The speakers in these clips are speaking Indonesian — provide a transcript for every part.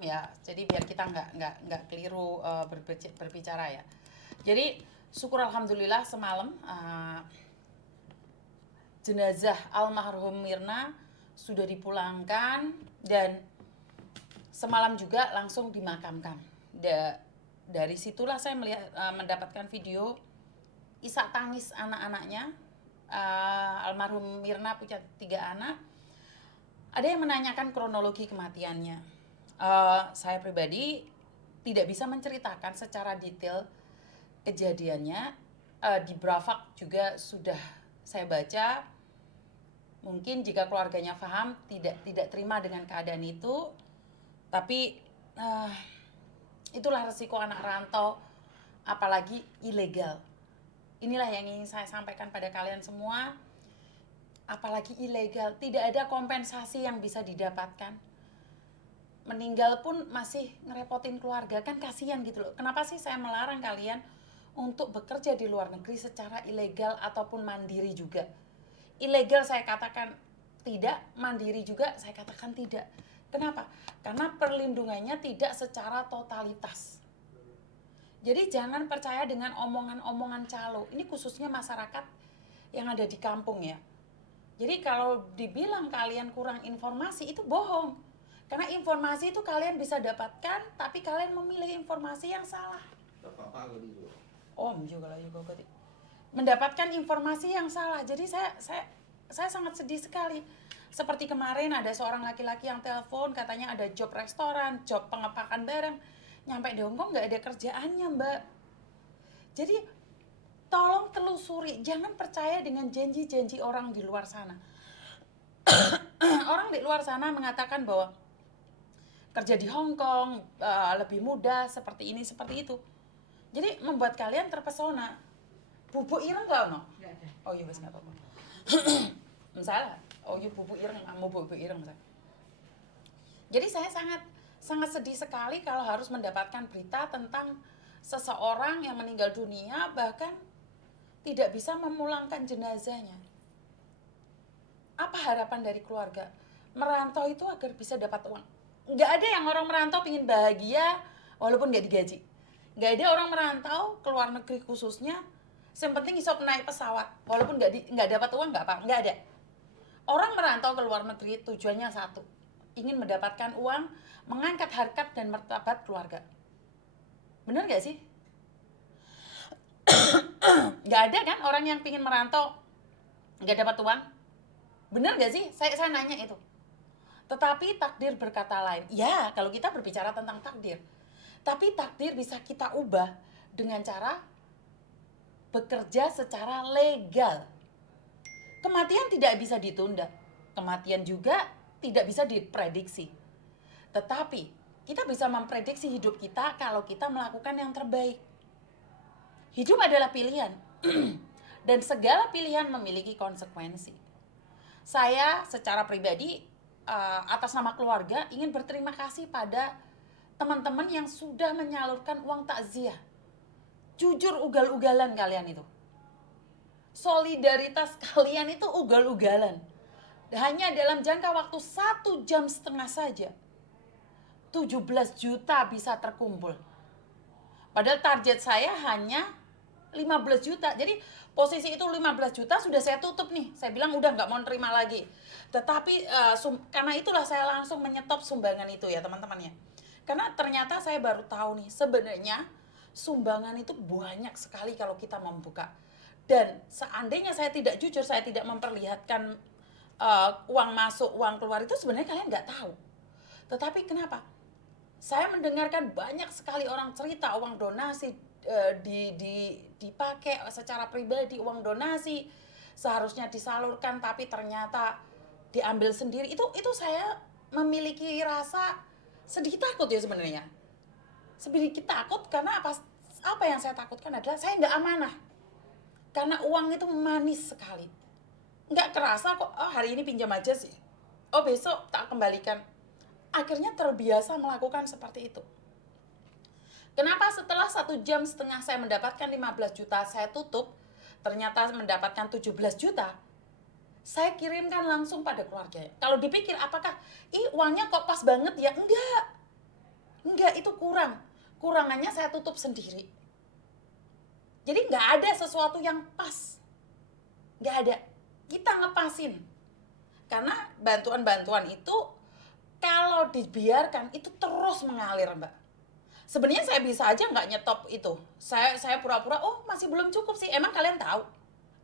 ya. Jadi biar kita nggak keliru berbicara ya. Jadi syukur alhamdulillah semalam jenazah almarhum Mirna sudah dipulangkan dan semalam juga langsung dimakamkan. Dari situlah saya mendapatkan video isak tangis anak-anaknya. Almarhum Mirna punya 3 anak. Ada yang menanyakan kronologi kematiannya. Saya pribadi tidak bisa menceritakan secara detail kejadiannya. Di Brafak juga sudah saya baca. Mungkin jika keluarganya paham, tidak terima dengan keadaan itu, tapi itulah resiko anak rantau, apalagi ilegal. Inilah yang ingin saya sampaikan pada kalian semua. Apalagi ilegal, tidak ada kompensasi yang bisa didapatkan. Meninggal pun masih ngerepotin keluarga, kan kasihan gitu loh. Kenapa sih saya melarang kalian untuk bekerja di luar negeri secara ilegal ataupun mandiri juga? Ilegal saya katakan tidak, mandiri juga saya katakan tidak. Kenapa? Karena perlindungannya tidak secara totalitas. Jadi jangan percaya dengan omongan-omongan calo. Ini khususnya masyarakat yang ada di kampung ya. Jadi kalau dibilang kalian kurang informasi itu bohong. Karena informasi itu kalian bisa dapatkan, tapi kalian memilih informasi yang salah. Om juga lah juga berarti. Mendapatkan informasi yang salah. Jadi saya sangat sedih sekali. Seperti kemarin ada seorang laki-laki yang telepon katanya ada job restoran, job pengepakan barang. Nyampe di Hongkong nggak ada kerjaannya, Mbak. Jadi tolong telusuri, jangan percaya dengan janji-janji orang di luar sana. Orang di luar sana mengatakan bahwa kerja di Hong Kong lebih mudah, seperti ini, seperti itu. Jadi membuat kalian terpesona. Bubuk ireng nggak no? Nggak ada. Oh iya, nggak apa-apa. Misalnya, oh iya bubuk ireng, mau bubuk ireng misalnya. Jadi saya sangat sedih sekali kalau harus mendapatkan berita tentang seseorang yang meninggal dunia bahkan tidak bisa memulangkan jenazahnya. Apa harapan dari keluarga? Merantau itu agar bisa dapat uang. Nggak ada yang orang merantau ingin bahagia walaupun nggak digaji. Nggak ada orang merantau ke luar negeri khususnya, yang penting isop naik pesawat walaupun nggak dapat uang nggak apa, nggak ada. Orang merantau ke luar negeri tujuannya satu, ingin mendapatkan uang, mengangkat harkat dan martabat keluarga. Bener nggak sih? Nggak ada kan orang yang pingin merantau nggak dapat uang? Bener nggak sih? Saya nanya itu. Tetapi takdir berkata lain. Ya, kalau kita berbicara tentang takdir. Tapi takdir bisa kita ubah dengan cara bekerja secara legal. Kematian tidak bisa ditunda. Kematian juga tidak bisa diprediksi. Tetapi kita bisa memprediksi hidup kita kalau kita melakukan yang terbaik. Hidup adalah pilihan. Dan segala pilihan memiliki konsekuensi. Saya secara pribadi atas nama keluarga ingin berterima kasih pada teman-teman yang sudah menyalurkan uang takziah. Jujur ugal-ugalan kalian itu. Solidaritas kalian itu ugal-ugalan. Hanya dalam jangka waktu 1,5 jam saja 17 juta bisa terkumpul. Padahal target saya hanya 15 juta. Jadi posisi itu 15 juta sudah saya tutup nih. Saya bilang udah nggak mau terima lagi. Tetapi karena itulah saya langsung menyetop sumbangan itu ya teman-teman ya. Karena ternyata saya baru tahu nih sebenarnya sumbangan itu banyak sekali kalau kita membuka. Dan seandainya saya tidak jujur, saya tidak memperlihatkan uang masuk, uang keluar itu sebenarnya kalian nggak tahu. Tetapi kenapa? Saya mendengarkan banyak sekali orang cerita uang donasi dipakai secara pribadi, uang donasi seharusnya disalurkan tapi ternyata diambil sendiri. Itu saya memiliki rasa sedikit takut ya sebenarnya. Sedikit takut karena apa yang saya takutkan adalah saya nggak amanah. Karena uang itu manis sekali. Nggak kerasa kok, oh hari ini pinjam aja sih. Oh besok tak kembalikan. Akhirnya terbiasa melakukan seperti itu. Kenapa setelah 1,5 jam saya mendapatkan 15 juta, saya tutup, ternyata mendapatkan 17 juta, saya kirimkan langsung pada keluarga. Kalau dipikir apakah, uangnya kok pas banget ya? Enggak. kurang. Kurangannya saya tutup sendiri. Jadi nggak ada sesuatu yang pas. Nggak ada. Kita ngepasin. Karena bantuan-bantuan itu kalau dibiarkan itu terus mengalir, Mbak. Sebenarnya saya bisa aja nggak nyetop itu. Saya pura-pura, oh masih belum cukup sih. Emang kalian tahu?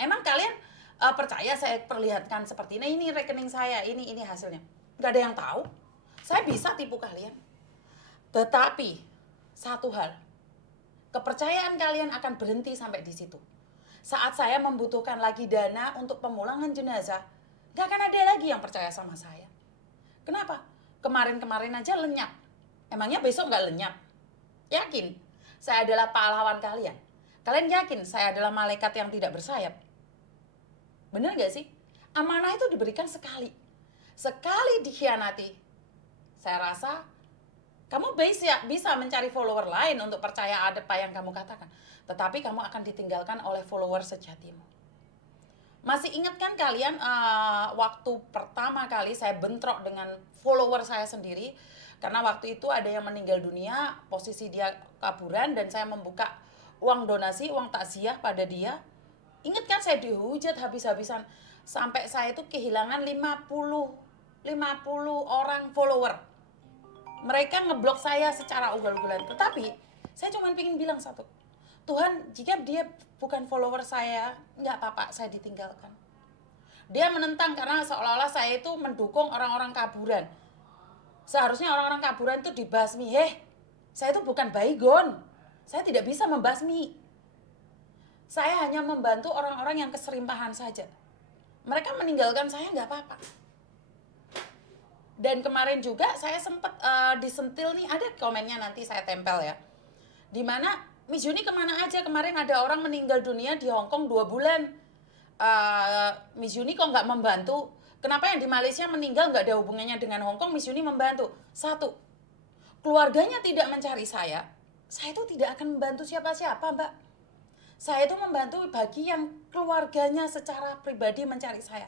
Emang kalian percaya saya perlihatkan seperti ini rekening saya, ini hasilnya? Nggak ada yang tahu. Saya bisa tipu kalian. Tetapi satu hal, kepercayaan kalian akan berhenti sampai di situ. Saat saya membutuhkan lagi dana untuk pemulangan jenazah, nggak akan ada lagi yang percaya sama saya. Kenapa? Kemarin-kemarin aja lenyap. Emangnya besok nggak lenyap? Yakin? Saya adalah pahlawan kalian. Kalian yakin saya adalah malaikat yang tidak bersayap? Bener nggak sih? Amanah itu diberikan sekali. Sekali dikhianati, saya rasa kamu bisa mencari follower lain untuk percaya apa yang kamu katakan. Tetapi kamu akan ditinggalkan oleh follower sejatimu. Masih ingat kan kalian waktu pertama kali saya bentrok dengan follower saya sendiri. Karena waktu itu ada yang meninggal dunia, posisi dia kaburan dan saya membuka uang donasi, uang takziah pada dia. Ingat kan saya dihujat habis-habisan. Sampai saya itu kehilangan 50 orang follower. Mereka ngeblok saya secara ugal-ugalan. Tetapi saya cuma ingin bilang satu. Tuhan, jika dia bukan follower saya, nggak apa-apa, saya ditinggalkan. Dia menentang karena seolah-olah saya itu mendukung orang-orang kaburan. Seharusnya orang-orang kaburan itu dibasmi. Saya itu bukan baygon. Saya tidak bisa membasmi. Saya hanya membantu orang-orang yang keserimpahan saja. Mereka meninggalkan saya nggak apa-apa. Dan kemarin juga saya sempat disentil nih, ada komennya nanti saya tempel ya. Dimana Miss Juni kemana aja? Kemarin ada orang meninggal dunia di Hong Kong 2 bulan. Miss Juni kok nggak membantu? Kenapa yang di Malaysia meninggal nggak ada hubungannya dengan Hong Kong? Miss Juni membantu. Satu, keluarganya tidak mencari saya itu tidak akan membantu siapa-siapa, Mbak. Saya itu membantu bagi yang keluarganya secara pribadi mencari saya.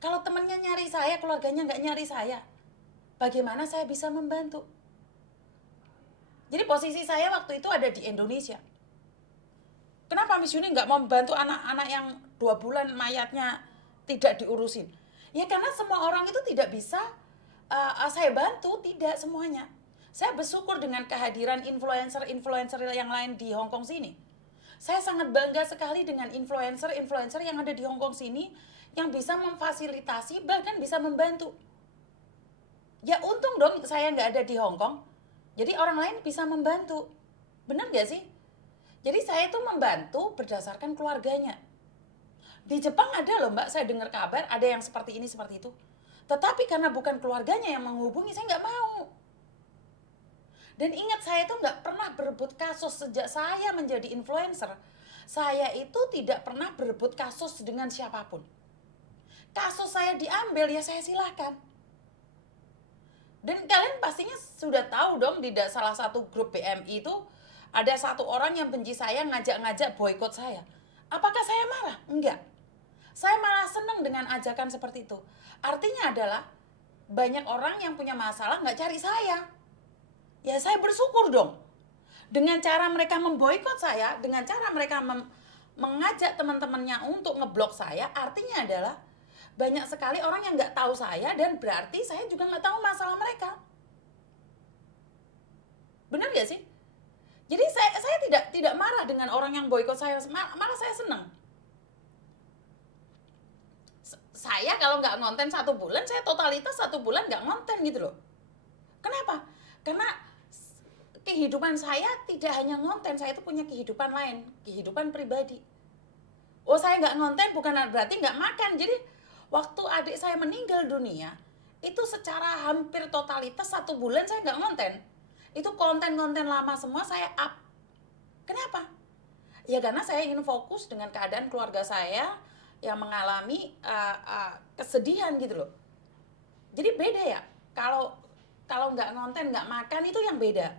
Kalau temannya nyari saya, keluarganya nggak nyari saya, bagaimana saya bisa membantu? Jadi posisi saya waktu itu ada di Indonesia. Kenapa Miss Yuni nggak mau membantu anak-anak yang 2 bulan mayatnya tidak diurusin? Ya karena semua orang itu tidak bisa saya bantu, tidak semuanya. Saya bersyukur dengan kehadiran influencer-influencer yang lain di Hong Kong sini. Saya sangat bangga sekali dengan influencer-influencer yang ada di Hong Kong sini yang bisa memfasilitasi bahkan bisa membantu. Ya untung dong saya nggak ada di Hong Kong. Jadi orang lain bisa membantu. Benar nggak sih? Jadi saya itu membantu berdasarkan keluarganya. Di Jepang ada loh Mbak, saya dengar kabar ada yang seperti ini, seperti itu. Tetapi karena bukan keluarganya yang menghubungi, saya nggak mau. Dan ingat, saya itu nggak pernah berebut kasus sejak saya menjadi influencer. Saya itu tidak pernah berebut kasus dengan siapapun. Kasus saya diambil, ya saya silakan. Dan kalian pastinya sudah tahu dong, di salah satu grup BMI itu ada satu orang yang benci saya, ngajak-ngajak boykot saya. Apakah saya marah? Enggak. Saya malah senang dengan ajakan seperti itu. Artinya adalah banyak orang yang punya masalah nggak cari saya. Ya saya bersyukur dong. Dengan cara mereka memboikot saya, dengan cara mereka mengajak teman-temannya untuk ngeblok saya, artinya adalah banyak sekali orang yang nggak tahu saya dan berarti saya juga nggak tahu masalah mereka. Benar nggak sih? Jadi saya tidak marah dengan orang yang boikot saya, malah saya senang. Saya kalau nggak ngonten 1 bulan, saya totalitas 1 bulan nggak ngonten gitu loh. Kenapa? Karena kehidupan saya tidak hanya ngonten, saya itu punya kehidupan lain, kehidupan pribadi. Oh saya nggak ngonten bukan berarti nggak makan. Jadi waktu adik saya meninggal dunia, itu secara hampir totalitas 1 bulan saya nggak ngonten. Itu konten-konten lama semua saya up. Kenapa? Ya karena saya ingin fokus dengan keadaan keluarga saya yang mengalami kesedihan gitu loh. Jadi beda ya, kalau nggak ngonten, nggak makan, itu yang beda.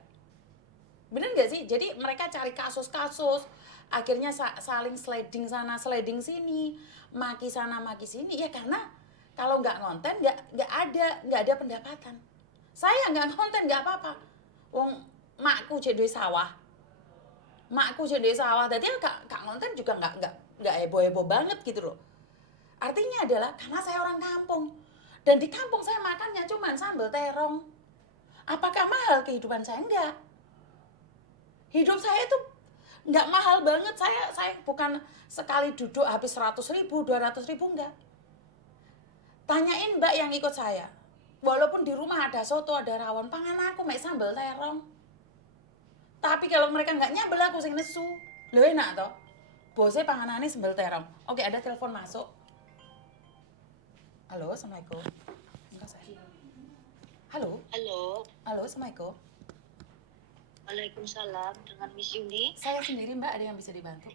Bener nggak sih? Jadi mereka cari kasus-kasus, akhirnya saling sliding sana, sliding sini, maki sana, maki sini. Ya karena kalau nggak ngonten, nggak ada pendapatan. Saya nggak ngonten nggak apa-apa. Wong makku makku jek duwe sawah. Makku jek duwe sawah, dadi gak ngonten juga nggak heboh-heboh banget gitu loh. Artinya adalah karena saya orang kampung. Dan di kampung saya makannya cuma sambal terong. Apakah mahal kehidupan saya? Enggak. Hidup saya itu nggak mahal banget. Saya bukan sekali duduk habis 100.000, 200.000, enggak. Tanyain mbak yang ikut saya. Walaupun di rumah ada soto, ada rawon, pangan aku mek sambal terong. Tapi kalau mereka nggak nyambel aku sing nesu. Lho enak toh? Bose panganane sambal terong. Oke, ada telepon masuk. Halo, Assalamualaikum. Halo. Halo, Halo, Assalamualaikum. Waalaikumsalam dengan Miss Yuni. Saya sendiri mbak, ada yang bisa dibantu?